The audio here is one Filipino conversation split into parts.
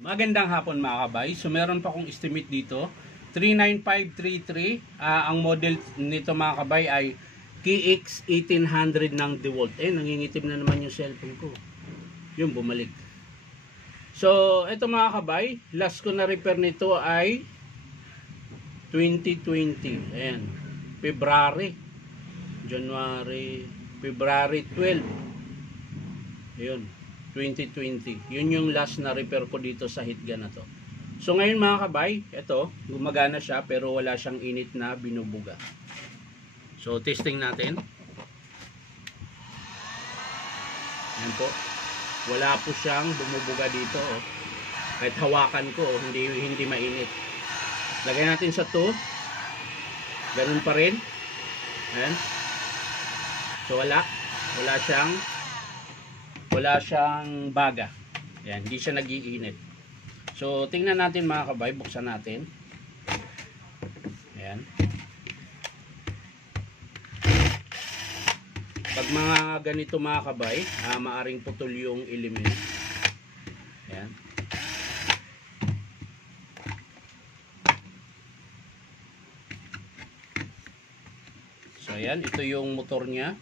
Magandang hapon mga kabay. So meron pa akong estimate dito. 39533. Ang model nito mga kabay ay KX 1800 ng DeWalt. Nangingitim na naman yung cellphone ko. Yung bumalik. So ito mga kabay, last ko na repair nito ay 2020. Ayan. February 12. Ayun. 2020. Yun yung last na repair ko dito sa heatgun na to. So ngayon mga kabay, ito, gumagana siya pero wala siyang init na binubuga. So testing natin. Ayan po. Wala po siyang bumubuga dito. Oh. Kahit hawakan ko, hindi mainit. Lagay natin sa 2. Ganun pa rin. Ayan. So wala siyang baga. Ayan, hindi siya nag-iinit. So, tingnan natin mga kabay, buksan natin. Ayan. Pag mga ganito mga kabay, maaring putol yung element. Ayan. So, ayan, ito yung motor niya.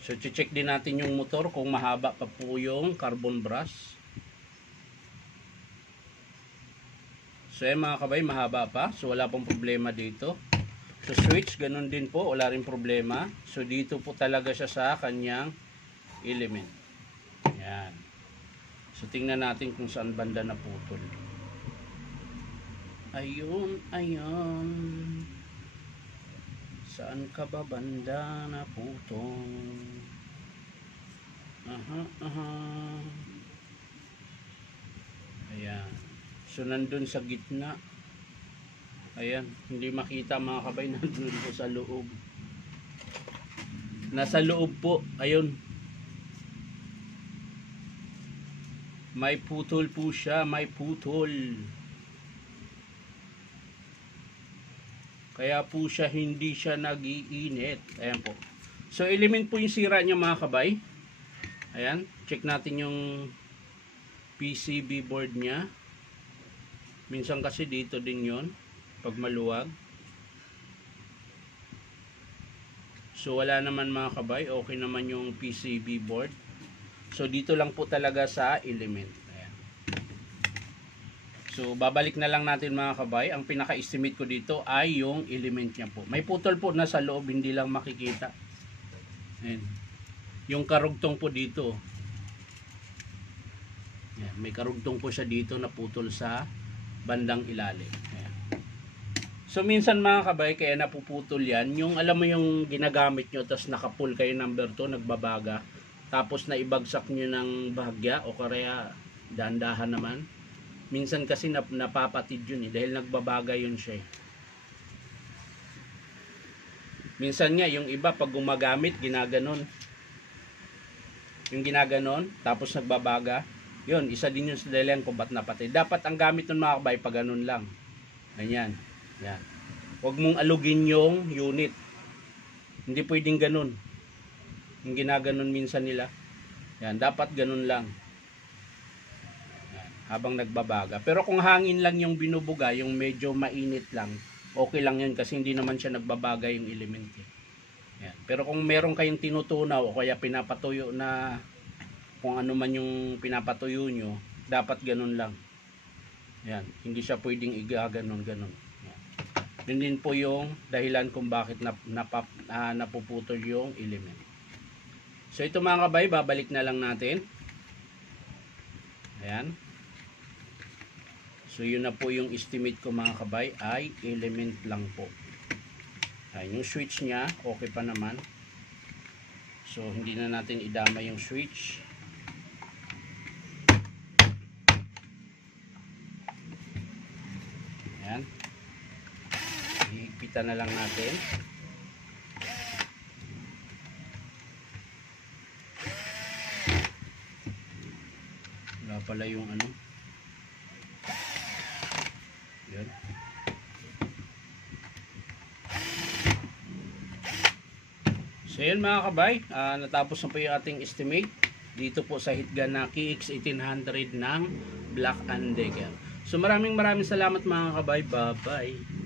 So, check din natin yung motor kung mahaba pa po yung carbon brush. So, mga kabay, mahaba pa. So, wala pong problema dito. So, switch, ganun din po. Wala rin problema. So, dito po talaga siya sa kanyang element. Ayan. So, tingnan natin kung saan banda na putol. Ayun. Saan ka ba banda na putol? Ayan. So, nandun sa gitna. Ayan. Hindi makita mga kabay. Nandun po sa loob. Nasa loob po. Ayun. May putol po siya. May putol. Kaya po siya hindi siya nag-iinit. Ayan po. So, element po yung sira niya mga kabay. Ayan. Check natin yung PCB board niya. Minsan kasi dito din yon pag maluwag. So, wala naman mga kabay. Okay naman yung PCB board. So, dito lang po talaga sa element. So, babalik na lang natin mga kabay. Ang pinaka-estimate ko dito ay yung element niya po. May putol po na sa loob, hindi lang makikita. Ayan. Yung karugtong po dito. Ayan. May karugtong po siya dito na putol sa bandang ilalim. Ayan. So, minsan mga kabay, kaya napuputol yan. Yung alam mo yung ginagamit nyo, tapos nakapull kayo number 2, nagbabaga. Tapos naibagsak nyo ng bahagya o kaya dahan-dahan naman. Minsan kasi napapatid yun dahil nagbabaga yun siya. Minsan nga yung iba pag gumagamit ginaganon. Yung ginaganon tapos nagbabaga. Yun, isa din yung dahilan kung ba't napatid. Dapat ang gamit ng mga kabay pag ganun lang. Ganyan. Yan. Huwag mong alugin yung unit. Hindi pwedeng ganun. Yung ginaganon minsan nila. Yan, dapat ganun lang. Habang nagbabaga. Pero kung hangin lang yung binubuga, yung medyo mainit lang, okay lang yun kasi hindi naman siya nagbabaga yung element. Yan. Pero kung meron kayong tinutunaw o kaya pinapatuyo na kung ano man yung pinapatuyo nyo, dapat ganun lang. Yan. Hindi siya pwedeng igaganon-ganon. Yun din po yung dahilan kung bakit napuputol yung element. So ito mga kabay, babalik na lang natin. Ayan. So, yun na po yung estimate ko mga kabay ay element lang po. Ayan, yung switch niya, okay pa naman. So, hindi na natin idama yung switch. Ayan. Iipitan na lang natin. Wala pala yung ano. Yun. So yun mga kabay, natapos na po yung ating estimate dito po sa heatgun na KX 1800 ng Black & Decker. So maraming salamat mga kabay. Bye-bye.